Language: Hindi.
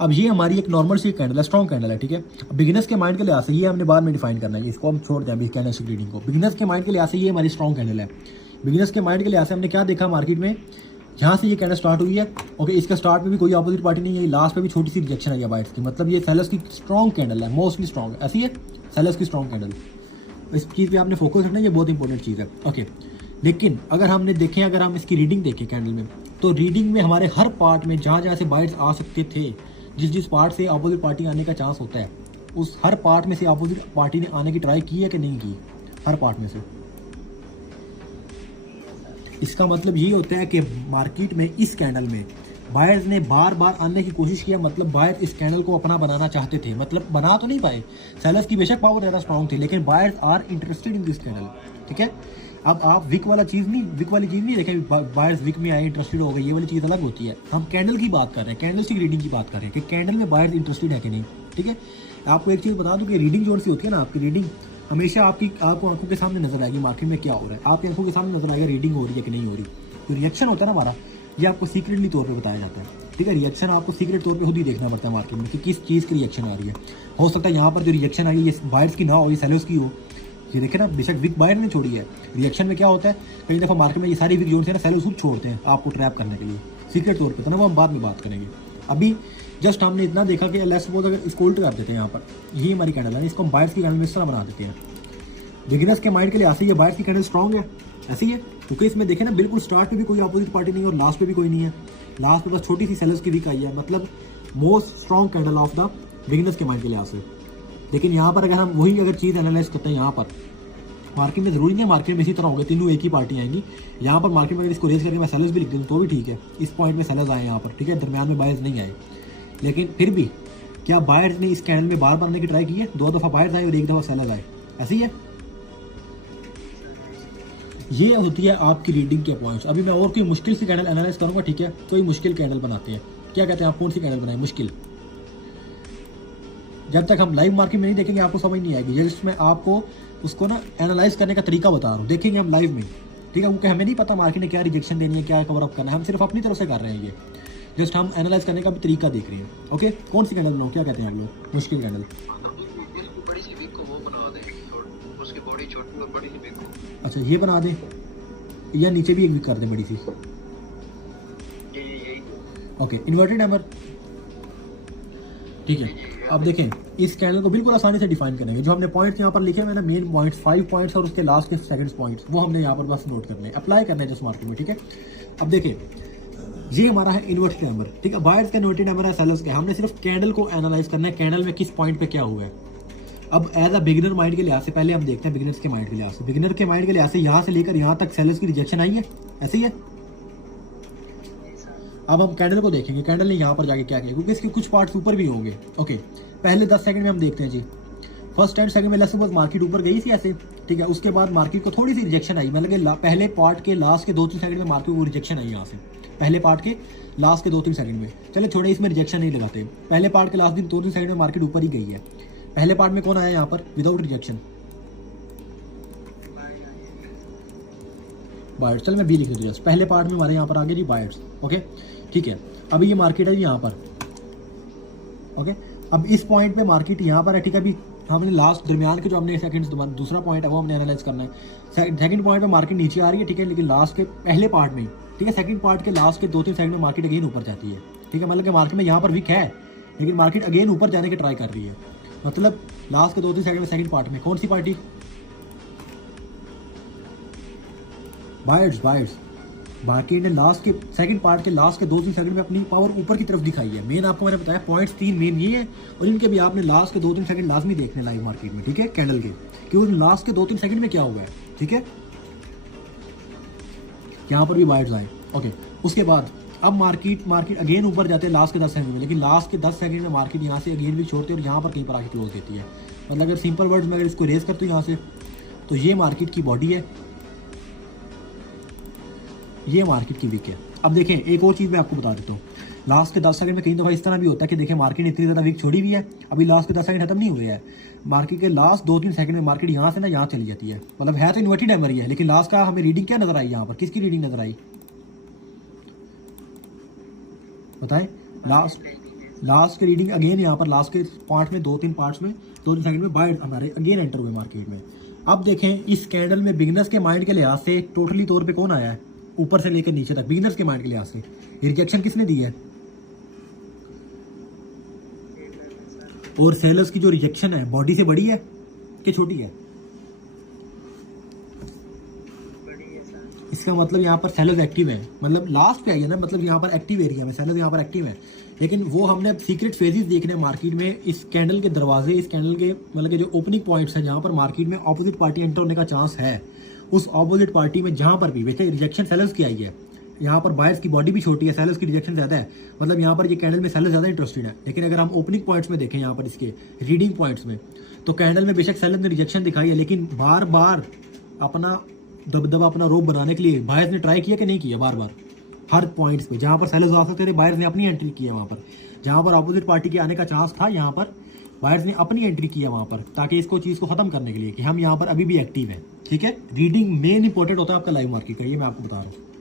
अब ये हमारी एक नॉर्मल सी कैंडल है, स्ट्रॉन्ग कैंडल है, ठीक है। अब बिगिनर्स के माइंड के लिहाज से ये हमने बाद में डिफाइन करना है, इसको हम छोड़ दें अभी कैंडलस्टिक रीडिंग को। बिगिनर्स के माइंड के लिहाज से ये हमारी स्ट्रॉन्ग कैंडल है। बिगिनर्स के माइंड के लिहाज से हमने क्या देखा मार्केट में, यहाँ से ये कैंडल स्टार्ट हुई है, ओके। इसका स्टार्ट में भी कोई अपोजिट पार्टी नहीं है, लास्ट पे भी छोटी सी रिजेक्शन आई है बाइट्स की, मतलब ये सेलर्स की स्ट्रॉन्ग कैंडल है, मोस्टली स्ट्रॉन्ग ऐसी है सेलर्स की स्ट्रॉन्ग कैंडल। इस चीज़ पे आपने फोकस रखना है, ये बहुत इंपॉर्टेंट चीज़ है, ओके। लेकिन अगर हमने देखें, अगर हम इसकी रीडिंग देखें कैंडल में, तो रीडिंग में हमारे हर पार्ट में जहाँ जहाँ से बाइट्स आ सकते थे, जिस पार्ट से अपोजिट पार्टी आने का चांस होता है, उस हर पार्ट में से अपोजिट पार्टी ने आने की ट्राई की है कि नहीं की, हर पार्ट में से। इसका मतलब ये होता है कि मार्केट में इस कैंडल में बायर्स ने बार बार आने की कोशिश किया, मतलब बायर्स इस कैंडल को अपना बनाना चाहते थे, मतलब बना तो नहीं पाए। सेलर्स की बेशक पावर ज़्यादा स्ट्रॉन्ग थी, लेकिन buyers are interested in this candle, ठीक है। अब आप विक वाली चीज़ नहीं देखें, बायर्स विक में आए इंटरेस्टेड हो गए, ये वाली चीज़ अलग होती है। हम कैंडल की बात कर रहे हैं, कैंडलस्टिक रीडिंग की बात कर रहे हैं कि कैंडल में बायर्स इंटरेस्टेड है कि नहीं, ठीक है। आपको एक चीज़ बता दूं कि रीडिंग जो सी होती है ना, आपकी रीडिंग हमेशा आपको आंखों के सामने नजर आएगी मार्केट में क्या हो रहा है, आपकी आंखों के सामने नजर आएगा रीडिंग हो रही है कि नहीं हो रही। जो रिएक्शन होता है ना हमारा, ये आपको सीक्रेटली तौर पे बताया जाता है, ठीक है। रिएक्शन आपको सीक्रेट तौर पे खुद ही देखना पड़ता है मार्केट में कि किस चीज़ की रिएक्शन आ रही है। हो सकता है यहाँ पर जो रिएक्शन आई है ये बायर्स की ना हो, ये सेलर्स की हो। ये देखे ना, बेशक विक बायर ने छोड़ी है, रिएक्शन में क्या होता है, कई दफ़ा मार्केट में ये सारी विक जोन से ना सेलर्स खुद छोड़ते हैं आपको ट्रैप करने के लिए सीक्रेट तौर पर, तो ना वो हम बाद में बात करेंगे। अभी जस्ट हमने इतना देखा कि लेट्स सपोज अगर इसको उल्ट कर देते हैं, यहाँ पर ये हमारी कैंडल है, इसको हम बायर्स की कैंडल में इस तरह बना देते हैं। बिगिनर्स के माइंड के लिए ऐसे ही है, बायर्स की कैंडल स्ट्रॉन्ग है, ऐसी है, क्योंकि इसमें देखें ना बिल्कुल स्टार्ट पे भी कोई अपोजिट पार्टी नहीं और लास्ट पे भी कोई नहीं है, लास्ट पे बस छोटी सी सेलर्स की वीक आई है, मतलब most strong candle of the beginners के माइंड के लिहाज से। लेकिन यहाँ पर अगर हम वही अगर चीज़ एनालाइज करते हैं, यहाँ पर मार्केट में ज़रूरी नहीं है मार्केट में इसी तरह होगा, तीनों एक ही पार्टी आएंगी। यहाँ पर मार्केट में अगर इसको रेज करके मैं सेलर्स भी लिख दूँ तो भी ठीक है, इस पॉइंट में सेलर्स आए यहाँ पर, ठीक है, दरमियान में बायर्स नहीं आए। लेकिन फिर भी क्या बायर्स ने इस कैंडल में बार बार आने की ट्राई की है, 2 दफ़ा बायर्स आए और 1 दफ़ा सेलर्स आए, ऐसी है। ये होती है आपकी रीडिंग के पॉइंट्स। अभी मैं और कोई मुश्किल सी कैंडल एनालाइज करूंगा, ठीक है। कोई मुश्किल कैंडल बनाते हैं, क्या कहते हैं आप, कौन सी कैंडल बनाए मुश्किल। जब तक हम लाइव मार्केट में नहीं देखेंगे आपको समझ नहीं आएगी, जस्ट मैं आपको उसको ना एनालाइज करने का तरीका बता रहा हूँ, देखेंगे हम लाइव में, ठीक है। क्योंकि हमें नहीं पता मार्केट ने क्या रिजेक्शन देनी है, क्या कवर अप करना है, हम सिर्फ अपनी तरफ से कर रहे हैं, ये जस्ट हम एनालाइज करने का भी तरीका देख रहे हैं, ओके। कौन सी कैंडल बनाओ, क्या कहते हैं आप लोग, मुश्किल कैंडल। अच्छा ये बना दें या नीचे भी एक वीक कर दें बड़ी सी, ओके। इन्वर्टेड हैमर, ठीक है। अब देखें इस कैंडल को बिल्कुल आसानी से डिफाइन करेंगे, जो हमने पॉइंट्स यहाँ पर लिखे हैं ना, मेन पॉइंट्स 5 पॉइंट्स और उसके लास्ट के सेकंड्स पॉइंट्स, वो हमने यहाँ पर बस नोट करने हैं, अप्लाई करना है जिस मार्केट में, ठीक है। अब देखें ये हमारा है इन्वर्टेड हैमर, ठीक है। बायर्स का इन्वर्टेड हैमर है सेलर्स का, हमने सिर्फ कैंडल को एनालाइज करना है, कैंडल में किस पॉइंट पे क्या हुआ है। अब एज अ बिगिनर माइंड के लिहाज से पहले हम देखते हैं बिगिनर्स के माइंड के लिहाज से, बिगिनर के माइंड के लिहाज से यहाँ से लेकर यहाँ तक सेलर्स की रिजेक्शन आई है, ऐसे ही है। अब हम कैंडल को देखेंगे, कैंडल ने यहाँ पर जाके क्या किया, क्योंकि इसके कुछ पार्ट्स ऊपर भी होंगे, ओके। पहले 10 सेकंड में हम देखते हैं जी, फर्स्ट एंड सेकंड में लेट्स सपोज मार्केट ऊपर गई थी ऐसे, ठीक है। उसके बाद मार्केट को थोड़ी सी रिजेक्शन आई, मतलब कि पहले पार्ट के लास्ट के 2-3 सेकंड में मार्केट को रिजेक्शन आई यहाँ से, पहले पार्ट के लास्ट के 2-3 सेकंड में। चले छोड़े, इसमें रिजेक्शन नहीं लगाते, पहले पार्ट के लास्ट दिन 2-3 सेकंड में मार्केट ऊपर ही गई है। पहले पार्ट में कौन आया यहाँ पर विदाउट रिजेक्शन, बायर्स। चल मैं बी लिख दूँ, पहले पार्ट में हमारे यहाँ पर आ गए जी बायर्स, ओके, ठीक है। अभी ये मार्केट है जी यहाँ पर, ओके। अब इस पॉइंट पे मार्केट यहाँ पर है, ठीक है। अभी हमने लास्ट दरमियान के जो हमने सेकंड दूसरा पॉइंट है वो हमने एनालाइज करना है। सेकंड पॉइंट पे मार्केट नीचे आ रही है, ठीक है, लेकिन लास्ट के पहले पार्ट में, ठीक है, सेकंड पार्ट के लास्ट के 2-3 सेकंड में मार्केट अगेन ऊपर जाती है, ठीक है। मतलब कि मार्केट में यहाँ पर वीक है, लेकिन मार्केट अगेन ऊपर जाने की ट्राई कर रही है, मतलब लास्ट के 2-3 सेकंड में सेकंड पार्ट में कौन सी पार्टी, बायर्स। मार्केट ने लास्ट के सेकंड पार्ट के लास्ट के 2-3 सेकंड में अपनी पावर ऊपर की तरफ दिखाई है। मेन आपको मैंने बताया पॉइंट्स 3 मेन ये है, और इनके भी आपने लास्ट के 2-3 सेकंड लाजमी देखने लाइव मार्केट में, ठीक है, कैंडल के, क्योंकि लास्ट के 2-3 सेकंड में क्या हुआ है, ठीक है। यहाँ पर भी बायर्स आए, ओके। उसके बाद अब मार्केट अगेन ऊपर जाते हैं लास्ट के 10 सेकंड में, लेकिन लास्ट के 10 सेकंड में मार्केट यहाँ से अगेन भी छोड़ते हैं और यहाँ पर कहीं पर आके क्लोज देती है। मतलब अगर सिंपल वर्ड्स में अगर इसको रेज करते हो यहाँ से, तो ये मार्केट की बॉडी है, ये मार्केट की वीक है। अब देखें एक और चीज़ मैं आपको बता देता हूँ, लास्ट के 10 सेकंड में कई दफ़ा इस तरह भी होता है कि देखें मार्केट ने इतनी ज़्यादा वीक छोड़ी हुई है, अभी लास्ट के 10 सेकंड खत्म नहीं हुए हैं, मार्केट के लास्ट 2-3 सेकंड में मार्केट यहाँ से ना यहाँ चली जाती है, मतलब है तो इन्वर्टेड हैमर ही है, लेकिन लास्ट का हमें रीडिंग क्या नजर आई, यहाँ पर किसकी रीडिंग नजर आई बताएं। लास्ट के रीडिंग अगेन यहाँ पर लास्ट के पार्ट में 2-3 पार्ट्स में 2-3 सेकंड में बायर्स हमारे अगेन एंटर हुए मार्केट में। अब देखें इस कैंडल में बिगनर्स के माइंड के लिहाज से टोटली तौर पे कौन आया है, ऊपर से लेकर नीचे तक बिगनर्स के माइंड के लिहाज से रिजेक्शन किसने दी है, और सेलर्स की जो रिजेक्शन है बॉडी से बड़ी है कि छोटी है, इसका मतलब यहाँ पर सेलर्स एक्टिव है, मतलब लास्ट पे आई है ना, मतलब यहाँ पर एक्टिव एरिया में सेलर्स यहाँ पर एक्टिव है। लेकिन वो हमने सीक्रेट फेजेस देखने मार्केट में इस कैंडल के दरवाजे, इस कैंडल के मतलब के जो ओपनिंग पॉइंट्स हैं जहाँ पर मार्केट में ऑपोजिट पार्टी एंटर होने का चांस है, उस ऑपोजिट पार्टी में जहाँ पर भी वैसे रिजेक्शन सेलर्स की आई है, यहाँ पर बायर्स की बॉडी भी छोटी है, सेलर्स की रिजेक्शन ज्यादा है, मतलब यहाँ पर ये कैंडल में सेलर ज्यादा इंटरेस्टेड है। लेकिन अगर हम ओपनिंग पॉइंट्स में देखें यहाँ पर इसके रीडिंग पॉइंट्स में, तो कैंडल में बेशक सेलर ने रिजेक्शन दिखाई है, लेकिन बार बार अपना दबदबा अपना रोप बनाने के लिए बायर्स ने ट्राई किया कि नहीं किया, बार बार हर पॉइंट्स पे जहां पर सेलर्स आ सकते थे बायर्स ने अपनी एंट्री की है, वहां पर जहां पर अपोजिट पार्टी के आने का चांस था यहाँ पर बायर्स ने अपनी एंट्री किया वहां पर, ताकि इसको चीज को खत्म करने के लिए कि हम यहाँ पर अभी भी एक्टिव हैं। ठीक है, रीडिंग मेन इंपॉर्टेंट होता है आपका लाइव मार्केट का, ये मैं आपको बता रहा हूँ।